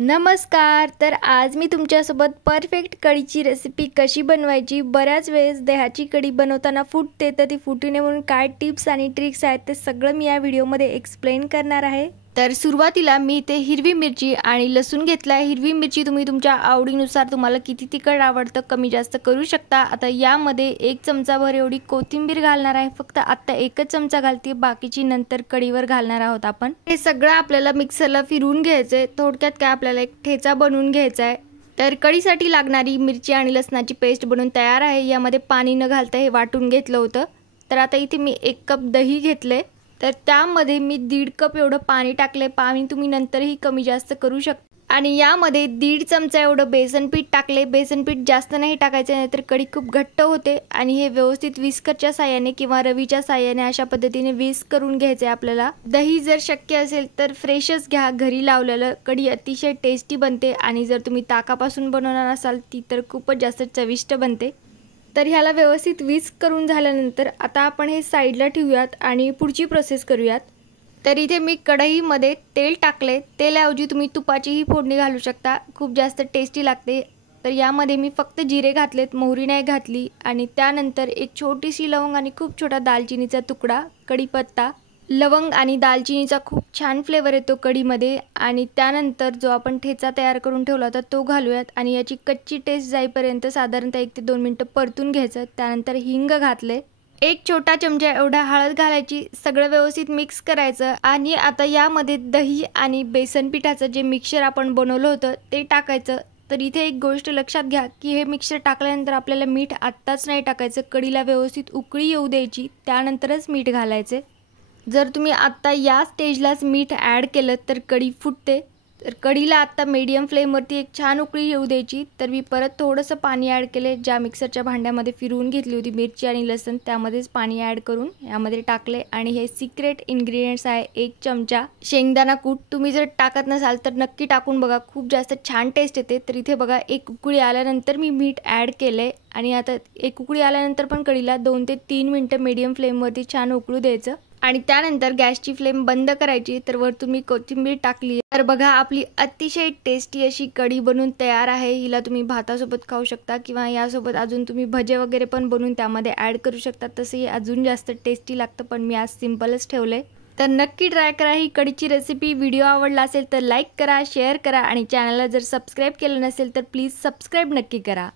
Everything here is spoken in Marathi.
नमस्कार। तर आज मी तुमच्यासोबत परफेक्ट कढीची रेसिपी कशी बनवायची, बऱ्याच वेळेस दह्याची कढी बनवताना फुटते, तर ती फुटू नये म्हणून काय टिप्स आणि ट्रिक्स आहेत ते सगळं मी या व्हिडिओमध्ये एक्सप्लेन करणार आहे। तर सुरुवातीला मी इथे हिरवी मिरची आणि लसूण घेतला आहे। हिरवी मिरची तुम्ही तुमच्या आवडीनुसार तुम्हाला किती तिखट आवडतं कमी जास्त करू शकता। आता यामध्ये 1 चमचाभर एवढी कोथिंबीर घालणार आहे। फक्त आता 1च चमचा घालते, बाकीची नंतर कढीवर घालणार आहोत आपण। हे सगळं आपल्याला मिक्सरला फिरवून घ्यायचंय। थोडक्यात काय आपल्याला एक ठेचा बनवून घ्यायचा आहे। तर कढीसाठी लागणारी मिरची आणि लसणाची पेस्ट बनवून तयार आहे। यामध्ये पाणी न घालता हे वाटून घेतलं होतं। तर आता इथे मी 1 कप दही घेतले, तर त्यामध्ये मी 1.5 कप एवढं पाणी टाकले। पाणी तुम्ही नंतरही कमी जास्त करू शकता। आणि यामध्ये 1.5 चमचा एवढं बेसन पीठ टाकले। बेसन पीठ जास्त नाही टाकायचं, नाहीतर कढी खूप घट्ट होते। आणि हे व्यवस्थित विस्करच्या साहाय्याने किंवा रवीच्या साहाय्याने अशा पद्धतीने विस्क करून घ्यायचे आपल्याला। दही जर शक्य असेल तर फ्रेशच घ्या, घरी लावलेलं। कढी अतिशय टेस्टी बनते आणि जर तुम्ही ताकापासून बनवणार असाल ती तर खूपच जास्त चविष्ट बनते। तर ह्याला व्यवस्थित विस्क करून झाल्यानंतर आता आपण हे साईडला ठेवूयात आणि पुढची प्रोसेस करूयात। तर इथे मी कढईमध्ये तेल टाकले। तेलाऐवजी तुम्ही तुपाचीही फोडणी घालू शकता, खूप जास्त टेस्टी लागते। तर यामध्ये मी फक्त जिरे घातलेत, मोहरी नाही घातली। आणि त्यानंतर एक छोटीशी लवंग आणि खूप छोटा दालचिनीचा तुकडा, कढीपत्ता। लवंग आणि दालचिनीचा खूप छान फ्लेवर येतो कढीमध्ये। आणि त्यानंतर जो आपण ठेचा तयार करून ठेवला होता तो घालूयात आणि याची कच्ची टेस्ट जाईपर्यंत साधारणतः 1 ते 2 मिनिटं परतून घ्यायचं। त्यानंतर हिंग घातले, 1 छोटा चमचा एवढा हळद घालायची, सगळं व्यवस्थित मिक्स करायचं। आणि आता यामध्ये दही आणि बेसन पिठाचं जे मिक्सचर आपण बनवलं होतं ते टाकायचं। तर इथे एक गोष्ट लक्षात घ्या की हे मिक्सचर टाकल्यानंतर आपल्याला मीठ आत्ताच नाही टाकायचं, कढीला व्यवस्थित उकळी येऊ द्यायची, त्यानंतरच मीठ घालायचे। जर तुम्ही आत्ता या स्टेजलाच मीठ ॲड केलं तर कढी फुटते। तर कढीला आत्ता मीडियम फ्लेमवरती एक छान उकळी येऊ द्यायची। तर मी परत थोडंसं पाणी ॲड केले, ज्या मिक्सरच्या भांड्यामध्ये फिरवून घेतली होती मिरची आणि लसूण त्यामध्येच पाणी ॲड करून यामध्ये टाकले। आणि हे सिक्रेट इन्ग्रेडियंट्स आहे 1 चमचा शेंगदाणा कूट। तुम्ही जर टाकत नसाल तर नक्की टाकून बघा, खूप जास्त छान टेस्ट येते। तर इथे बघा 1 उकळी आल्यानंतर मी मीठ ॲड केले आणि आता 1 उकळी आल्यानंतर पण कढीला 2 ते 3 मिनिटं मीडियम फ्लेमवरती छान उकळू द्यायचं। आणि त्यानंतर गॅसची फ्लेम बंद करायची। तर वरतून मी कोथिंबीर टाकली। तर बघा आपली अतिशय टेस्टी अशी कढी बनवून तयार आहे। हिला तुम्ही भातासोबत खाऊ शकता किंवा यासोबत अजून तुम्ही भजे वगैरे पण बनवून त्यामध्ये ॲड करू शकता, तसंही अजून जास्त टेस्टी लागतं। पण मी आज सिंपलच ठेवले। तर नक्की ट्राय करा ही कढीची रेसिपी। व्हिडिओ आवडला असेल तर लाईक करा, शेअर करा आणि चॅनलला जर सबस्क्राईब केलं नसेल तर प्लीज सबस्क्राईब नक्की करा।